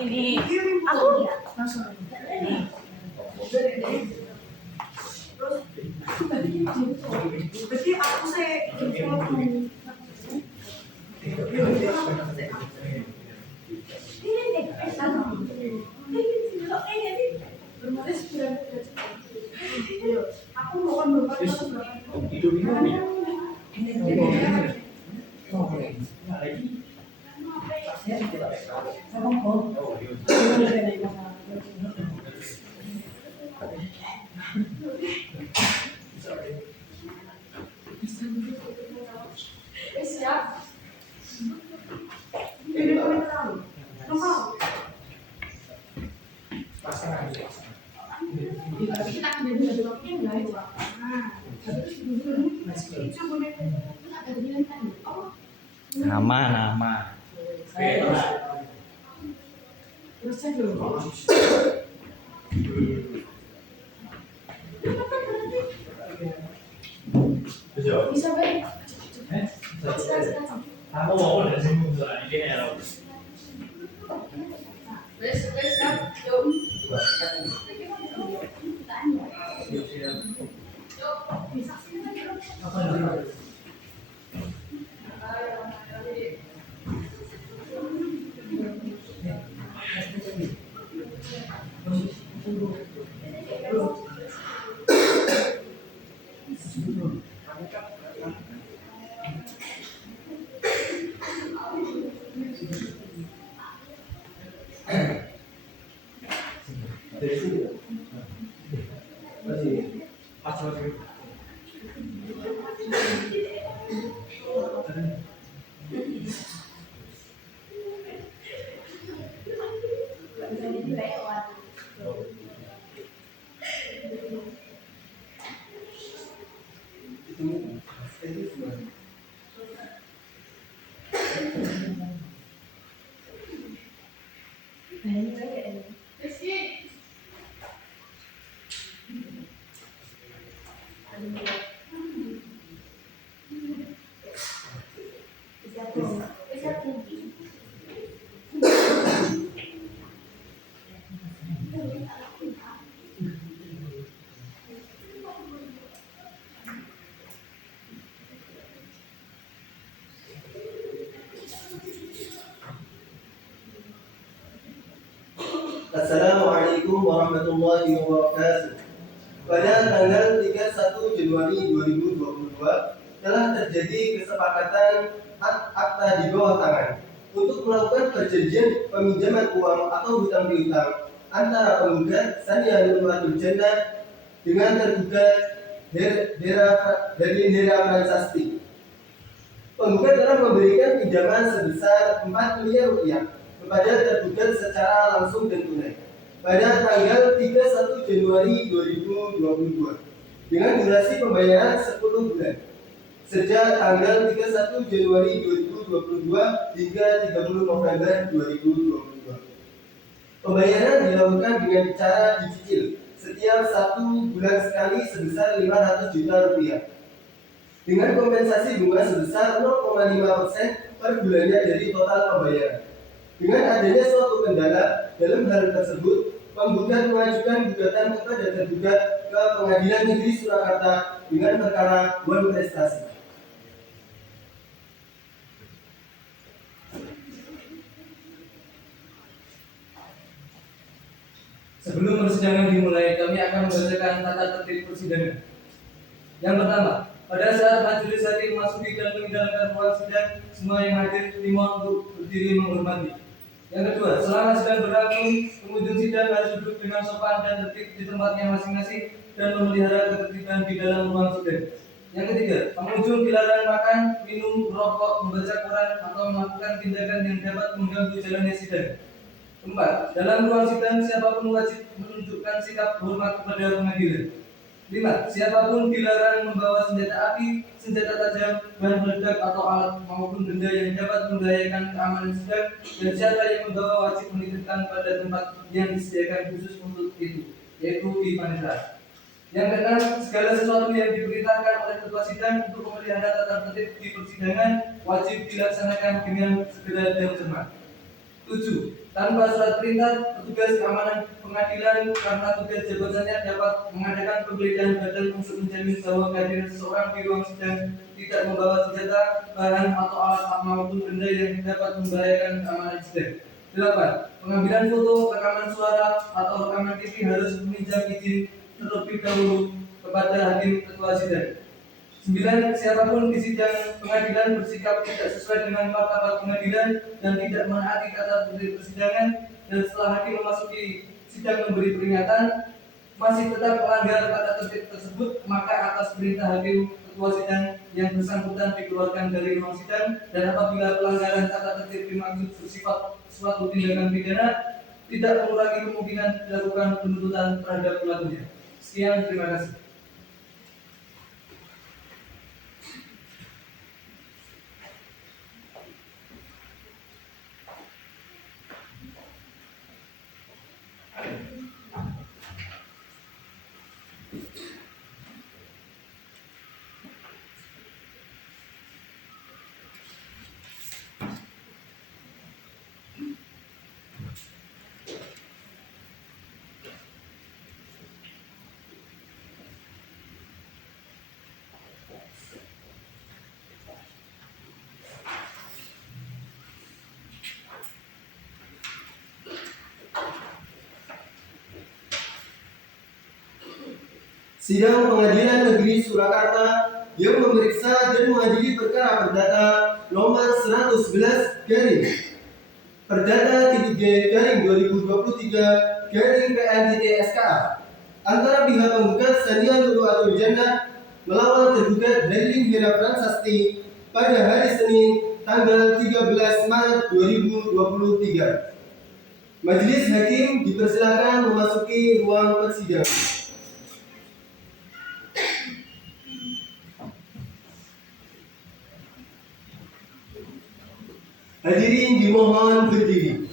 Ini aku langsung berarti aku nama. bisa baik. Aku mau udah sih mundur ini ya. Wes yuk. Assalamualaikum warahmatullahi wabarakatuh. Pada tanggal 31 Januari 2022 telah terjadi kesepakatan akta di bawah tangan untuk melakukan perjanjian peminjaman uang atau hutang piutang antara penggugat Sania Nurmatul Jannah dengan tergugat Hera Pransasti. Penggugat telah memberikan pinjaman sebesar 4 miliar rupiah kepada tergugat secara langsung dan tunai pada tanggal 31 Januari 2022 dengan durasi pembayaran 10 bulan sejak tanggal 31 Januari 2022 hingga 30 November 2022. Pembayaran dilakukan dengan cara dicicil setiap 1 bulan sekali sebesar 500 juta rupiah dengan kompensasi bunga sebesar 0,5% per bulannya dari total pembayaran. Dengan adanya suatu kendala dalam hal tersebut, penggugat mengajukan gugatan kepada tergugat ke Pengadilan Negeri Surakarta dengan perkara bon prestasi. Sebelum persidangan dimulai, kami akan membacakan tata tertib persidangan. Yang pertama, pada saat majelis hakim memasuki dan meninggalkan ruang sidang, semua yang hadir dimohon untuk berdiri menghormati. Yang kedua, selama sidang berlangsung, pengunjung sidang harus duduk dengan sopan dan tertib di tempatnya masing-masing dan memelihara ketertiban di dalam ruang sidang. Yang ketiga, pengunjung dilarang makan, minum, merokok, membaca Quran, atau melakukan tindakan yang dapat mengganggu jalannya sidang. Keempat, dalam ruang sidang siapapun wajib menunjukkan sikap hormat kepada pengadilan. 5. Siapapun dilarang membawa senjata api, senjata tajam, bahan peledak atau alat maupun benda yang dapat membahayakan keamanan sidang, dan siapa yang membawa wajib menitipkan pada tempat yang disediakan khusus untuk itu, yaitu di panitia. Yang keenam, segala sesuatu yang diperintahkan oleh ketua sidang untuk memelihara tata tertib di persidangan wajib dilaksanakan dengan segera dan cermat. 7. Tanpa surat perintah, petugas keamanan pengadilan karena tugas jabatannya dapat mengadakan penggeledahan badan untuk menjamin bahwa kehadiran seseorang di ruang sidang tidak membawa senjata, bahan atau alat maupun benda yang dapat membahayakan keamanan sidang. 8. Pengambilan foto, rekaman suara atau rekaman TV harus meminjam izin terlebih dahulu kepada hakim ketua sidang. 9. Siapapun di sidang pengadilan bersikap tidak sesuai dengan martabat pengadilan dan tidak menaati tata tertib persidangan, dan setelah hakim memasuki sidang memberi peringatan masih tetap melanggar tata tertib tersebut, maka atas perintah hakim ketua sidang yang bersangkutan dikeluarkan dari ruang sidang, dan apabila pelanggaran tata tertib dimaksud bersifat suatu tindakan pidana, tidak mengurangi kemungkinan dilakukan penuntutan terhadap pelakunya. Sekian, terima kasih. Sidang Pengadilan Negeri Surakarta yang memeriksa dan mengadili perkara perdata nomor 111 garing Perdata 3G/2023 garing PN.SKA antara pihak penggugat Sania Lulu atau Janda melawan tergugat Herlin Hera Pransasti pada hari Senin tanggal 13 Maret 2023. Majelis Hakim dipersilakan memasuki ruang persidangan. Hadirin dimohon berdiri.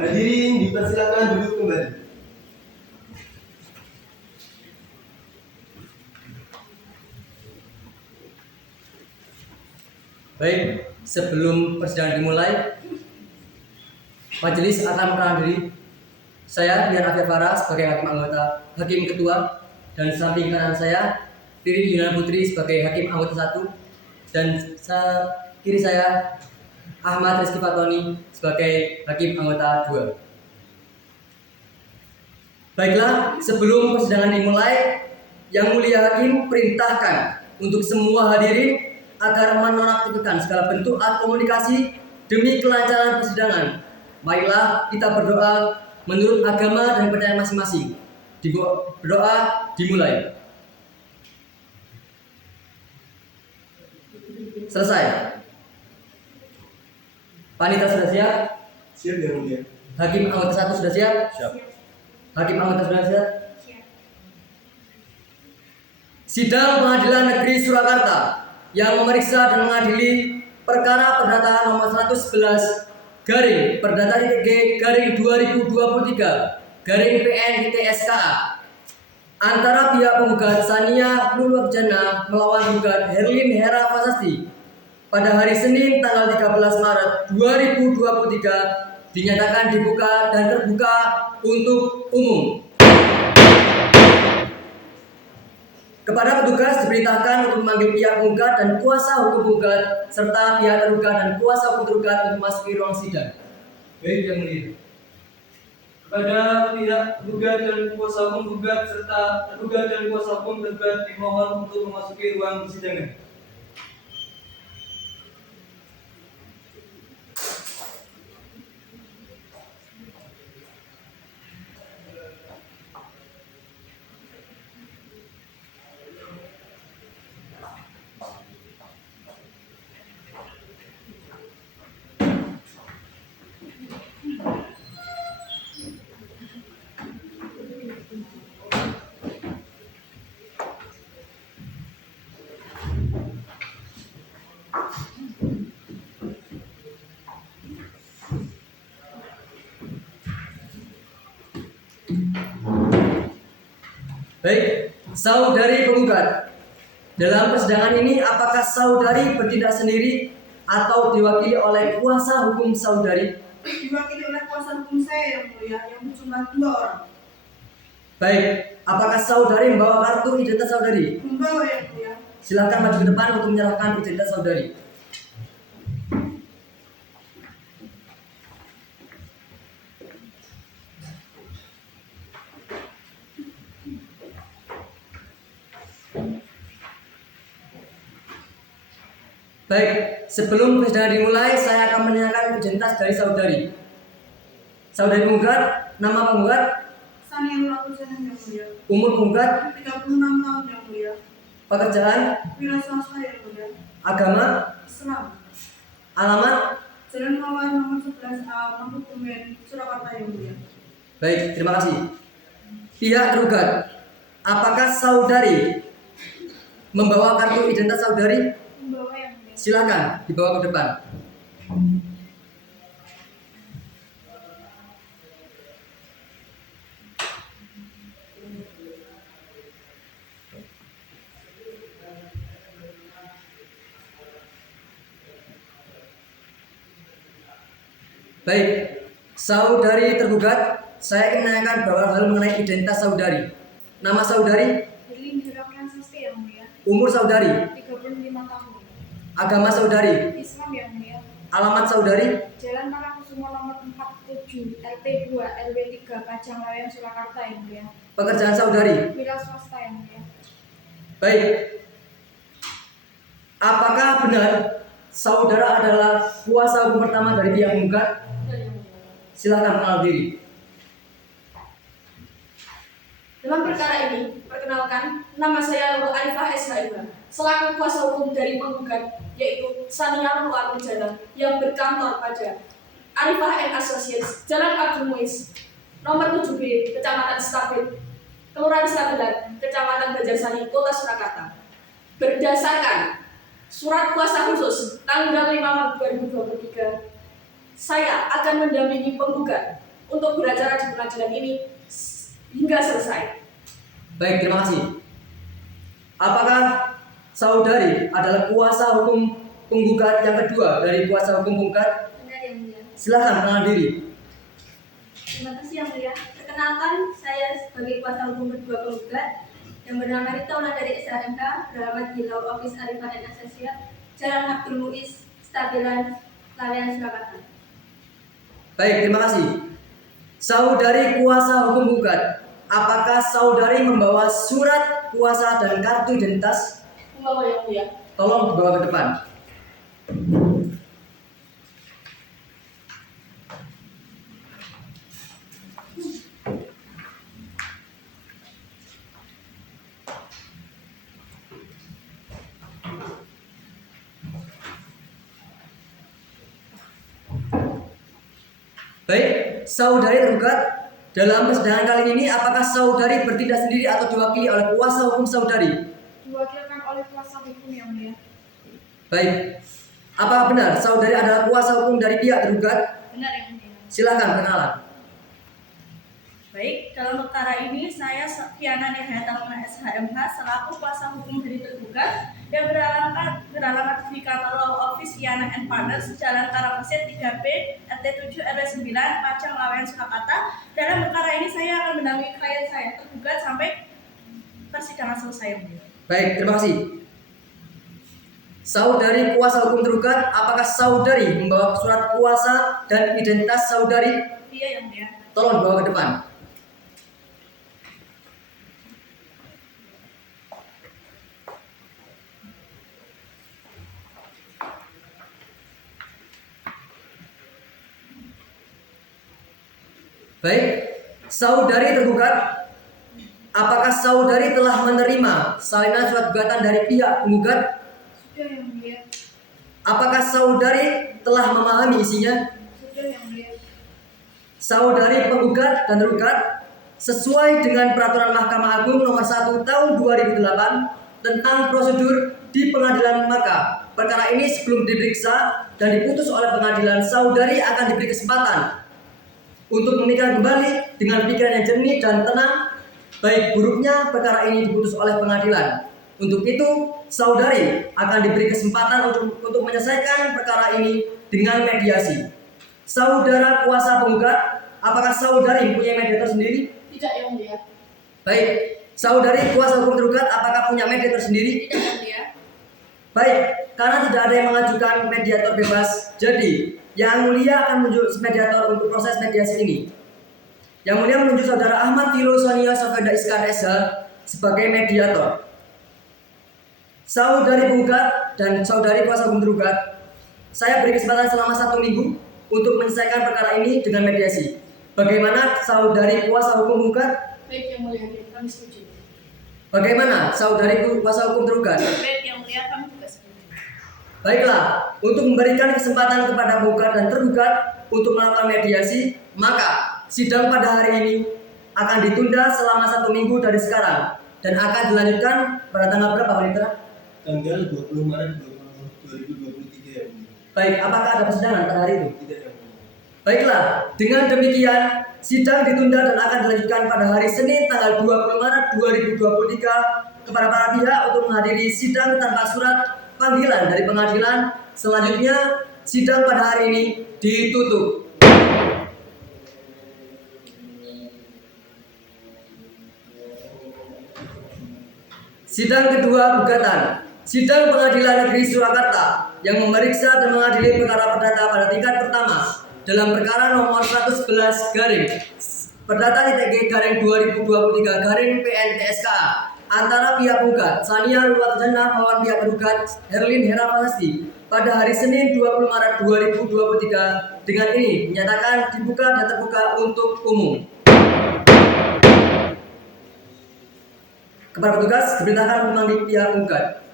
Hadirin dipersilakan duduk kembali. Baik, sebelum persidangan dimulai, majelis akan menghadiri saya Dian Afia Farah sebagai hakim ketua, dan samping kanan saya Riri Yunan Putri sebagai hakim anggota 1, dan kiri saya Ahmad Rizky Fatoni sebagai hakim anggota 2. Baiklah, sebelum persidangan dimulai, Yang Mulia Hakim perintahkan untuk semua hadirin agar menonaktifkan segala bentuk alat komunikasi demi kelancaran persidangan. Marilah kita berdoa menurut agama dan kepercayaan masing-masing. Berdoa dimulai. Selesai. Panitia sudah siap? Siap Yang Mulia. Hakim anggota 1 sudah siap? Siap. Hakim anggota sudah siap? Sidang Pengadilan Negeri Surakarta yang memeriksa dan mengadili perkara perdata nomor 111 garing Perdata G garing 2023 garing PN.SKA antara pihak penggugat Sania Lulu Jana melawan penggugat Herlin Hera Pransasti pada hari Senin tanggal 13 Maret 2023 dinyatakan dibuka dan terbuka untuk umum. Kepada petugas diperintahkan untuk memanggil pihak penggugat dan kuasa hukum penggugat serta pihak tergugat dan kuasa hukum tergugat untuk memasuki ruang sidang. Baik, Yang Mulia. kepada pihak tergugat dan kuasa hukum gugat serta tergugat dan kuasa hukum tergugat dimohon untuk memasuki ruang persidangan. Baik, saudari penggugat. Dalam persidangan ini apakah saudari bertindak sendiri atau diwakili oleh kuasa hukum saudari? Diwakili oleh kuasa hukum saya yang mulia yang berjumlah 2 orang. Baik, apakah saudari membawa kartu identitas saudari? Membawa yang mulia. Silakan maju ke depan untuk menyerahkan identitas saudari. Baik, sebelum persidangan dimulai, saya akan menanyakan identitas dari saudari. Saudari penggugat, nama penggugat, Sani yang melakukan yang mulia. umur penggugat, 36 tahun yang mulia. pekerjaan, Wira swasta yang mulia. agama, Islam. alamat. Jalan Mawar nomor 11A, Mangkuk Kemen, Surakarta yang mulia. Baik, terima kasih. Pihak tergugat, apakah saudari membawa kartu identitas saudari? Membawa yang mulia. Silakan dibawa ke depan. Baik, saudari tergugat, saya ingin menanyakan beberapa hal mengenai identitas saudari. Nama saudari, Berlin Jurakan Sasti yang mulia. umur saudari, 35 tahun. agama saudari, Islam yang mulia. alamat saudari, Jalan Manakusuma nomor 47 LP 2 LW 3 Pajang Layan Surakarta yang mulia. pekerjaan saudari. Wira swasta yang mulia. Baik, apakah benar saudara adalah kuasa hukum pertama dari pihak penggugat? Silakan kenal diri. Dalam perkara ini, perkenalkan, nama saya Nurul Arifah SHMH, selaku kuasa hukum dari penggugat, yaitu Sania Nurul Arujana, yang berkantor pada Arifah and Associates, Jalan Abdul Muiz, nomor 7B, Kecamatan Stabil, Kelurahan Stabilan, Kecamatan Banjarsari, Kota Surakarta. Berdasarkan surat kuasa khusus tanggal 5 Maret 2023, saya akan mendampingi penggugat untuk beracara di pengadilan ini hingga selesai. Baik, terima kasih. Apakah saudari adalah kuasa hukum penggugat yang kedua dari kuasa hukum penggugat? Benar yang mulia. Silakan kenal diri. Terima kasih yang mulia. Perkenalkan, saya sebagai kuasa hukum kedua penggugat yang bernama Rita Ulan dari SHMK, beralamat di Law Office Arifah and Associates, Jalan Abdul Muiz, Stabilan, Lawean, Surakarta. Baik, terima kasih. Saudari kuasa hukum penggugat, apakah saudari membawa surat kuasa dan kartu identitas? Membawa yang mulia. Tolong dibawa ke depan. Baik, saudari tergugat, dalam persidangan kali ini apakah saudari bertindak sendiri atau diwakili oleh kuasa hukum saudari? Diwakilkan oleh kuasa hukum yang mulia. Baik, apakah benar saudari adalah kuasa hukum dari pihak tergugat? Benar yang mulia. Silakan perkenalan. Baik, dalam perkara ini saya Fiana Nihaya Taruna SHMH selaku kuasa hukum dari tergugat yang beralamat di kantor Law Office Fiana and Partners, Jalan Karangmesin 3B, RT 7 RW 9, Pajang Lawean, Surakarta. Dalam perkara ini saya akan mendampingi klien saya tergugat sampai persidangan selesai. Baik, terima kasih. Saudari kuasa hukum tergugat, apakah saudari membawa surat kuasa dan identitas saudari? Iya yang mulia. tolong dibawa ke depan. Baik, saudari tergugat, apakah saudari telah menerima salinan surat gugatan dari pihak penggugat? Sudah yang mulia. Apakah saudari telah memahami isinya? Sudah yang mulia. Saudari penggugat dan tergugat, sesuai dengan peraturan Mahkamah Agung nomor 1 tahun 2008 tentang prosedur di pengadilan, maka perkara ini sebelum diperiksa dan diputus oleh pengadilan, saudari akan diberi kesempatan untuk memikirkan kembali dengan pikiran yang jernih dan tenang baik buruknya perkara ini diputus oleh pengadilan. Untuk itu, saudari akan diberi kesempatan untuk menyelesaikan perkara ini dengan mediasi. Saudara kuasa penggugat, apakah saudari punya mediator sendiri? Tidak yang mulia. Baik, saudari kuasa hukum tergugat, apakah punya mediator sendiri? Tidak yang mulia. Baik, karena tidak ada yang mengajukan mediator bebas, jadi yang mulia akan menunjuk mediator untuk proses mediasi ini. Yang mulia menunjuk saudara Ahmad Filo Sonia Sofenda Iskandar SH sebagai mediator. Saudari penggugat dan saudari kuasa hukum tergugat, saya beri kesempatan selama 1 minggu untuk menyelesaikan perkara ini dengan mediasi. Bagaimana saudari kuasa hukum penggugat? Baik yang mulia, kami setuju. Bagaimana saudari kuasa hukum tergugat? Baik yang mulia, kami juga setuju. Baiklah, untuk memberikan kesempatan kepada penggugat dan tergugat untuk melakukan mediasi, maka sidang pada hari ini akan ditunda selama 1 minggu dari sekarang dan akan dilanjutkan pada tanggal berapa, Pak Lintera? Tanggal 20 Maret 2023 yang mulia. Baik, apakah ada persidangan pada hari itu? Tidak yang mulia. Baiklah, dengan demikian sidang ditunda dan akan dilanjutkan pada hari Senin tanggal 20 Maret 2023 kepada para pihak untuk menghadiri sidang tanpa surat panggilan dari pengadilan. Selanjutnya, sidang pada hari ini ditutup. Sidang kedua gugatan. Sidang Pengadilan Negeri Surakarta yang memeriksa dan mengadili perkara perdata pada tingkat pertama dalam perkara nomor 111 garing perdata ITG garing 2023 garing PN/TSKA antara pihak penggugat Sania Ruwatjana melawan pihak tergugat Herlin Hera Prasasti pada hari Senin 20 Maret 2023 dengan ini menyatakan dibuka dan terbuka untuk umum. Kepada petugas diperintahkan memanggil pihak penggugat.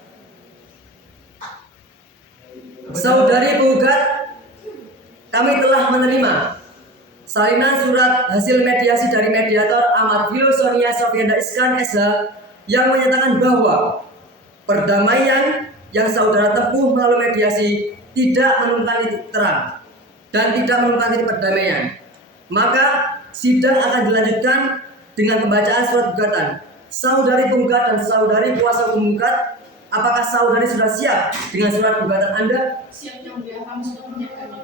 Saudari penggugat, kami telah menerima salinan surat hasil mediasi dari mediator Ahmad Filo Sonia Sofianda Iskandar SH yang menyatakan bahwa perdamaian yang saudara tempuh melalui mediasi tidak menemukan titik terang dan tidak menemukan titik perdamaian. Maka sidang akan dilanjutkan dengan pembacaan surat gugatan. Saudari penggugat dan saudari kuasa hukum penggugat, apakah saudari sudah siap dengan surat gugatan Anda? Siap yang mulia, kami sudah menyiapkannya.